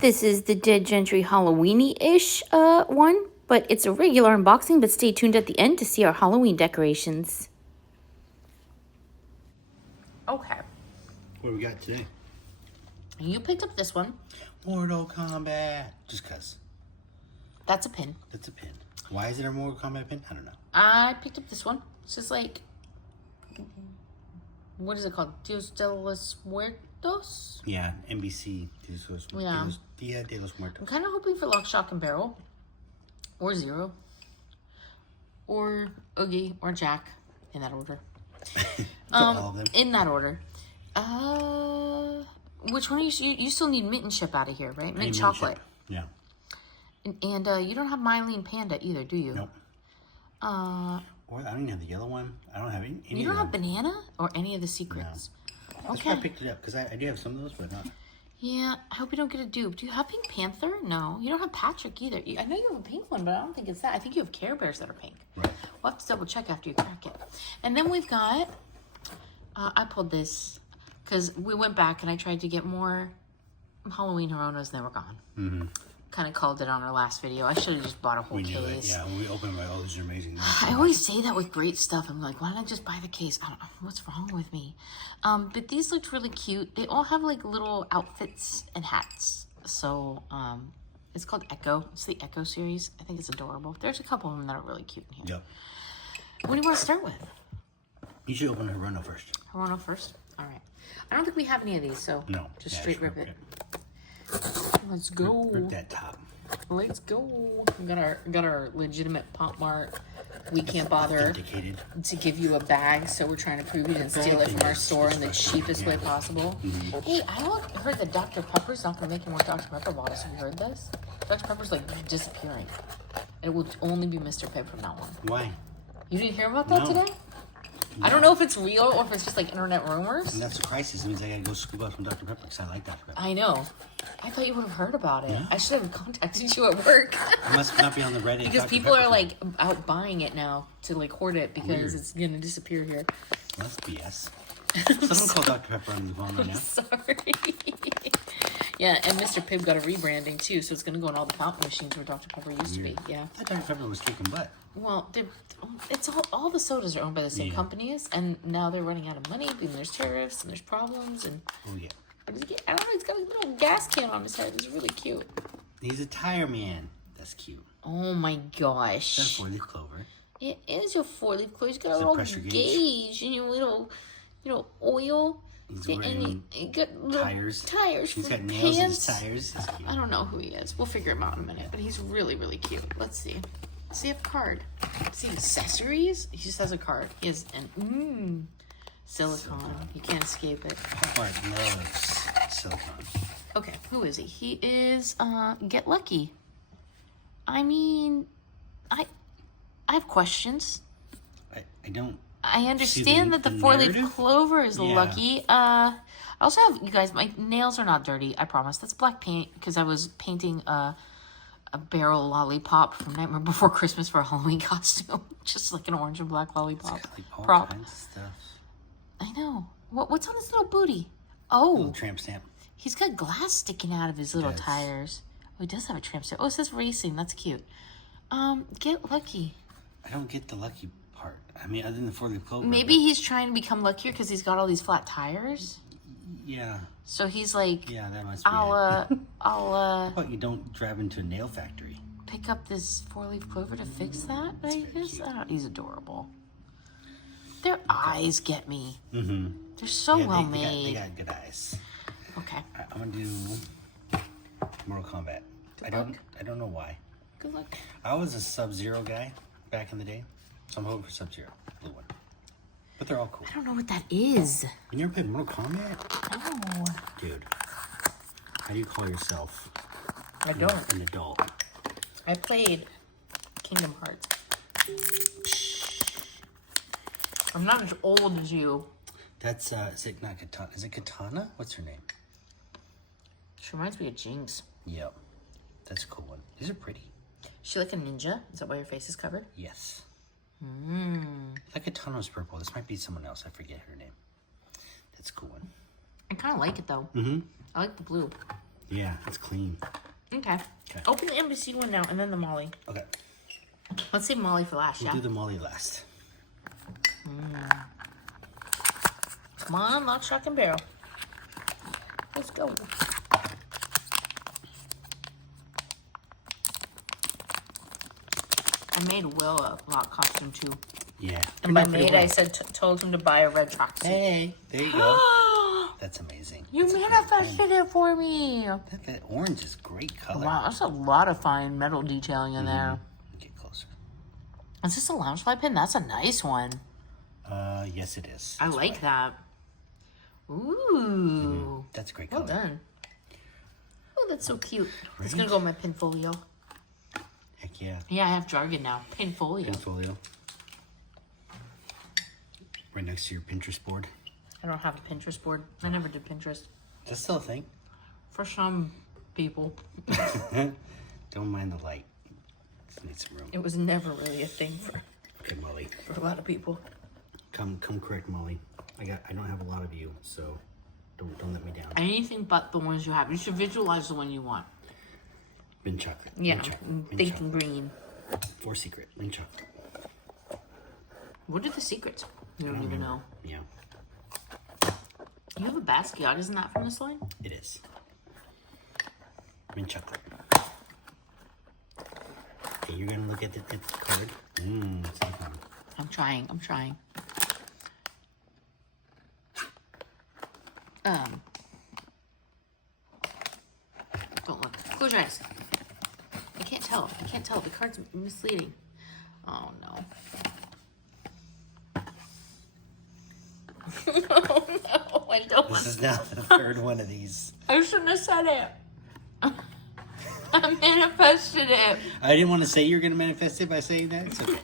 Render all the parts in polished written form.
This is the Dead Gentry Halloween-ish one, but it's a regular unboxing, but stay tuned at the end to see our Halloween decorations. Okay. What do we got today? You picked up this one. Mortal Kombat. Just cuz. That's a pin. That's a pin. Why is it a Mortal Kombat pin? I don't know. I picked up this one. It's just like, what is it called? Dios de los Muertos? Yeah, NBC. Yeah. Dia de los Muertos. I'm kind of hoping for Lock, Shock, and Barrel. Or Zero. Or Oogie. Or Jack. In that order. All of them. In that order. Which one you still need mint and chip out of here, right? Mint chocolate. Yeah. And you don't have Mylene Panda either, do you? Nope. Or I don't even have the yellow one. I don't have any. You don't have banana or any of the secrets. No. That's why I picked it up because I do have some of those, but not. Yeah, I hope you don't get a dupe. Do you have Pink Panther? No, you don't have Patrick either. I know you have a pink one, but I don't think it's that. I think you have Care Bears that are pink. Right. We'll have to double check after you crack it. And then we've got. I pulled this because we went back and I tried to get more Halloween Hironos and they were gone. Mm-hmm. Kind of called it on our last video. I should have just bought a whole case. Yeah, when we opened my, oh, these are amazing. I always say that with great stuff. I'm like, why don't I just buy the case? I don't know. What's wrong with me? But these looked really cute. They all have like little outfits and hats. So it's called Echo. It's the Echo series. I think it's adorable. There's a couple of them that are really cute in here. Yep. What do you want to start with? You should open Hirono first. Hirono first? All right. I don't think we have any of these, so no, just straight rip it. Let's Rip go. that top. Let's go. We got our legitimate Pop Mart. We can't bother Authenticated. to give you a bag, so we're trying to prove you didn't steal it from our store in the cheapest way possible. Mm-hmm. Hey, I heard that Dr. Pepper's not going to make any more Dr. Pepper bottles. Have you heard this? Dr. Pepper's like disappearing. It will only be Mr. Pibb from now on. Why? You didn't hear about that today? No. I don't know if it's real or if it's just like internet rumors. And that's a crisis. It means I gotta go scoop out some Dr. Pepper because I like Dr. Pepper. I know. I thought you would have heard about it. Yeah. I should have contacted you at work. I must not be on the Reddit. Because people are like out buying it now to like hoard it because it's gonna disappear here. That's BS. Someone call Dr. Pepper on the phone right now. Sorry. Yeah, and Mr. Pibb got a rebranding too, so it's gonna go in all the fountain machines where Dr. Pepper used to be. Yeah. I thought Dr. Pepper was kicking butt. Well, it's all the sodas are owned by the same companies, and now they're running out of money, and there's tariffs, and there's problems, and... Oh, yeah. I don't know, he's got a little gas can on his head. It's really cute. He's a tire man. That's cute. Oh, my gosh. That's a 4-leaf clover. It is your 4-leaf clover. He's got a little gauge and your little oil. He's wearing tires. He's got nails in his tires. He's cute. I don't know who he is. We'll figure him out in a minute, but he's really, really cute. Let's see. Does he have a card? Does he have accessories? He just has a card. He has an silicone. You can't escape it. Pop-Mart loves silicone. Okay, who is he? He is Get Lucky. I mean, I have questions. I understand that the 4-leaf clover is lucky. I also have, you guys, my nails are not dirty, I promise. That's black paint because I was painting a barrel lollipop from Nightmare Before Christmas for a Halloween costume. Just like an orange and black lollipop. It's got like all prop. kinds of stuff. I know. What's on his little booty? Oh. Little tramp stamp. He's got glass sticking out of his little tires. Oh, he does have a tramp stamp. Oh, it says racing. That's cute. Get Lucky. I don't get the lucky part. I mean, other than the 4-leaf clover. Maybe he's trying to become luckier because he's got all these flat tires. Yeah. So he's like, yeah, that must be How about you don't drive into a nail factory? Pick up this 4-leaf clover to fix that, I guess? He's adorable. Their eyes get me. Mm-hmm. They're so well made. They got good eyes. Okay. I'm gonna do Mortal Kombat. I don't know why. Good luck. I was a Sub-Zero guy back in the day, so I'm hoping for Sub-Zero, blue one. But they're all cool. I don't know what that is. You never played Mortal Kombat? No. Dude, how do you call yourself an adult? I played Kingdom Hearts. I'm not as old as you. That's, is it not Katana? Is it Katana? What's her name? She reminds me of Jinx. Yep. That's a cool one. These are pretty. She like a ninja? Is that why your face is covered? Yes. That Katana's purple. This might be someone else. I forget her name. That's a cool one. I kind of like it, though. I like the blue. Yeah, it's clean. Okay. Open the embassy one now, and then the Molly. Okay. Let's save Molly for last, We'll do the Molly last. Come on, lock, shock, and barrel. Let's go. I made Will a lock costume too. Yeah. And by made, I said told him to buy a red tracksuit. Hey, there you go. That's amazing. You manifested it for me. That orange is great color. Wow, that's a lot of fine metal detailing in there. Get closer. Is this a Loungefly pin? That's a nice one. Yes, it is. I like that. Ooh. That's a great color. Well done. Oh, that's so cute. Right? It's going to go in my pinfolio. Heck yeah. Yeah, I have jargon now. Pinfolio. Pinfolio. Right next to your Pinterest board. I don't have a Pinterest board. I never did Pinterest. Is that still a thing? For some people. Don't mind the light. Just need some room. It was never really a thing for Molly. For a lot of people. Come correct, Molly. I don't have a lot of you, so don't let me down. Anything but the ones you have. You should visualize the one you want. Mint chocolate. Yeah, mint chocolate. thinking green. For secret, mint chocolate. What are the secrets? You don't even know. Yeah. You have a Basquiat, isn't that from this line? It is. Mint chocolate. Okay, you're gonna look at the card. I'm trying. Don't look. Close your eyes. I can't tell. The card's misleading. Oh no. Oh no, I don't. This is now the third one of these. I shouldn't have said it. I manifested it. I didn't want to say you're going to manifest it by saying that. It's okay.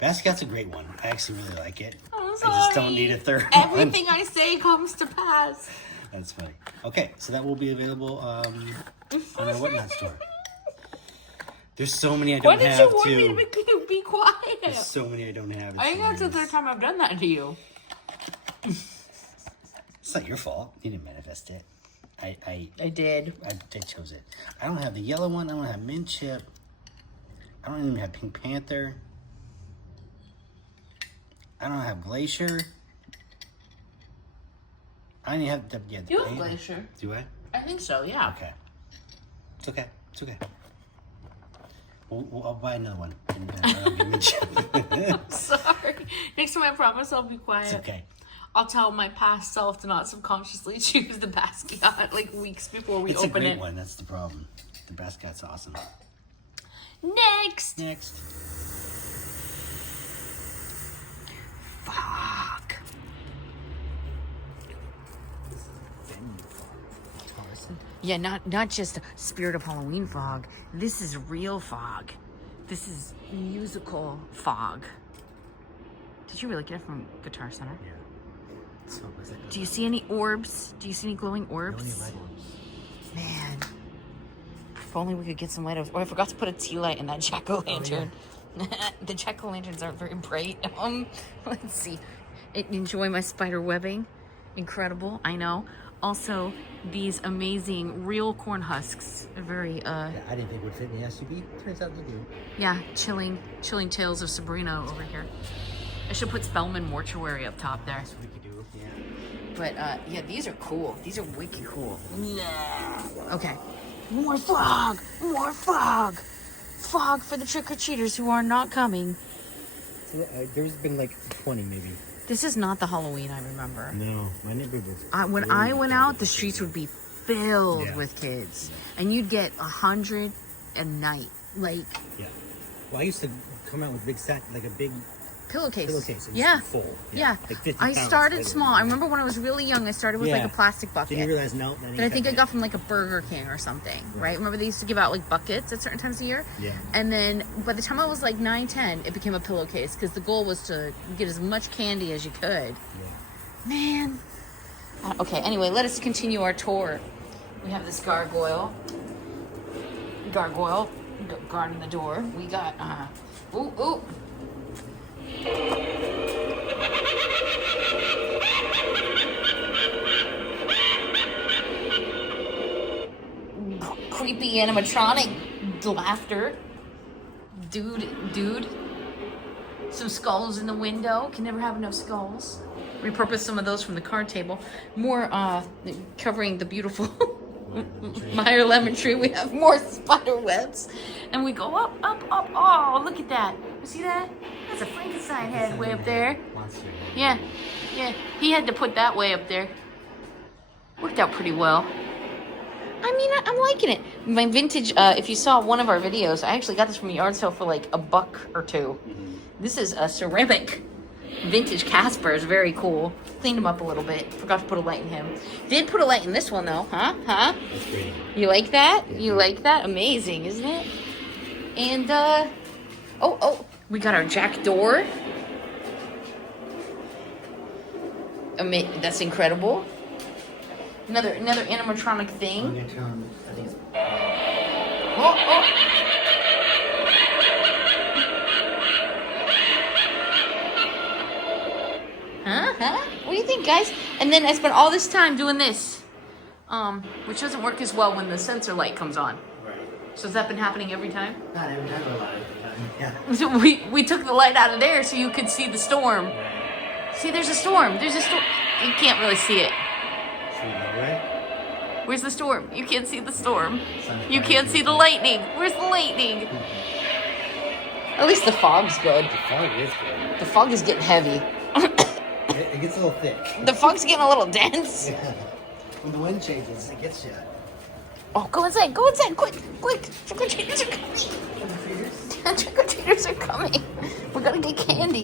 Basquiat's a great one. I actually really like it. I'm sorry. I just don't need a third Everything one. I say comes to pass. That's funny. Okay, so that will be available on our Whatnot store. There's so many I don't have, Why did you want me to be quiet? There's so many I don't have. I think that's the third time I've done that to you. It's not your fault. You didn't manifest it. I did. I chose it. I don't have the yellow one. I don't have Mint Chip. I don't even have Pink Panther. I don't have Glacier. I don't even have the... Yeah, You have Glacier. Do I? I think so, yeah. Okay. It's okay. It's okay. I'll buy another one. And I'll give Mint Chip. Sorry. Next time I promise I'll be quiet. It's okay. I'll tell my past self to not subconsciously choose the Basquiat like weeks before we open it. It's a great one. That's the problem. The Basquiat's awesome. Next. Fuck. Yeah, not just Spirit of Halloween fog. This is real fog. This is musical fog. Did you really get it from Guitar Center? Yeah. So do you see any orbs? Do you see any glowing orbs? No, light orbs. Man. If only we could get some light orbs. Oh, I forgot to put a tea light in that jack-o'-lantern. Oh, yeah. The jack-o'-lanterns aren't very bright. Let's see. Enjoy my spider webbing. Incredible, I know. Also, these amazing real corn husks. Very, yeah, I didn't think it would fit in the SUV. Turns out they do. Yeah, chilling tales of Sabrina over here. I should put Spellman Mortuary up top there. That's what we could do, yeah. But, yeah, these are cool. These are wicked cool. Okay. More fog! More fog! Fog for the trick-or-treaters who are not coming. So, there's been like 20 maybe. This is not the Halloween I remember. No, my neighborhood was... When I went out, the streets would be filled with kids. Yeah. And you'd get 100 a night. Like... Yeah. Well, I used to come out with big sack, like a big... Pillowcase. Yeah. Full. Yeah. Like 50 I pounds started small. I remember when I was really young, I started with like a plastic bucket. Didn't realize melt. That I think I got from like a Burger King or something, right? Remember they used to give out like buckets at certain times of year? Yeah. And then by the time I was like 9, 10, it became a pillowcase because the goal was to get as much candy as you could. Yeah. Man. Okay, anyway, let us continue our tour. We have this gargoyle guarding the door. We got, ooh. creepy animatronic laughter. Dude. Some skulls in the window. Can never have enough skulls. Repurpose some of those from the card table. More covering the beautiful Meyer lemon tree. We have more spider webs. And we go up. Oh, look at that. You see that? That's a Frankenstein head way up there. Yeah. He had to put that way up there. Worked out pretty well. I mean, I'm liking it. My vintage, if you saw one of our videos, I actually got this from a yard sale for like $1 or $2. This is a ceramic vintage Casper. It's very cool. Cleaned him up a little bit. Forgot to put a light in him. Did put a light in this one though, huh? That's pretty. You like that? Yeah. You like that? Amazing, isn't it? And oh, we got our jack door. That's incredible. Another animatronic thing. Oh. Huh? What do you think, guys? And then I spent all this time doing this, which doesn't work as well when the sensor light comes on. Right. So has that been happening every time? Not every time, a lot of the time. Yeah. So we took the light out of there so you could see the storm. Right. See, there's a storm. You can't really see it. Right? Where's the storm? You can't see the storm. You can't see the lightning. Where's the lightning? At least the fog's good. The fog is good. The fog is getting heavy. It gets a little thick. The fog's getting a little dense. Yeah. When the wind changes, it gets you. Oh, go inside, quick. Trick-or-treaters are coming. Trick-or-treaters are coming. We gotta get candy.